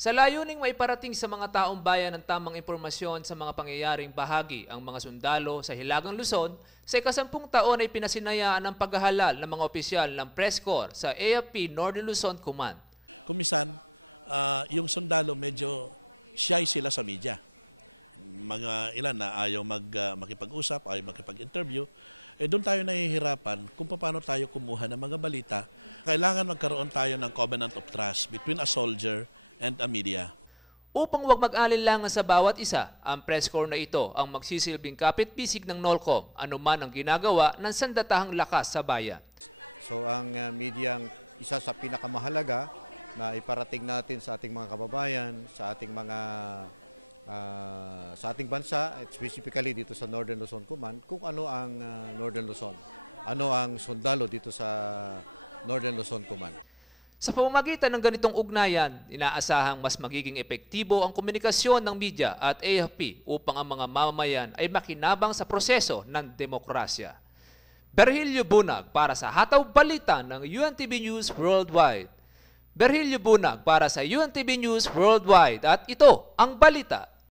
Sa layuning maiparating sa mga taong bayan ang tamang impormasyon sa mga pangyayaring bahagi ang mga sundalo sa Hilagang Luzon, sa ika-10 taon ay pinasinayaan ang paghahalal ng mga opisyal ng Press Corps sa AFP Northern Luzon Command. Upang wag mag-alinlangan sa bawat isa, ang press corps na ito ang magsisilbing kapit-bisig ng NOLCOM anuman ang ginagawa ng sandatahang lakas sa bayan. Sa pamamagitan ng ganitong ugnayan, inaasahang mas magiging epektibo ang komunikasyon ng media at AFP upang ang mga mamamayan ay makinabang sa proseso ng demokrasya. Berhilio Bunag para sa Hataw Balita ng UNTV News Worldwide. Berhilio Bunag para sa UNTV News Worldwide at ito ang balita.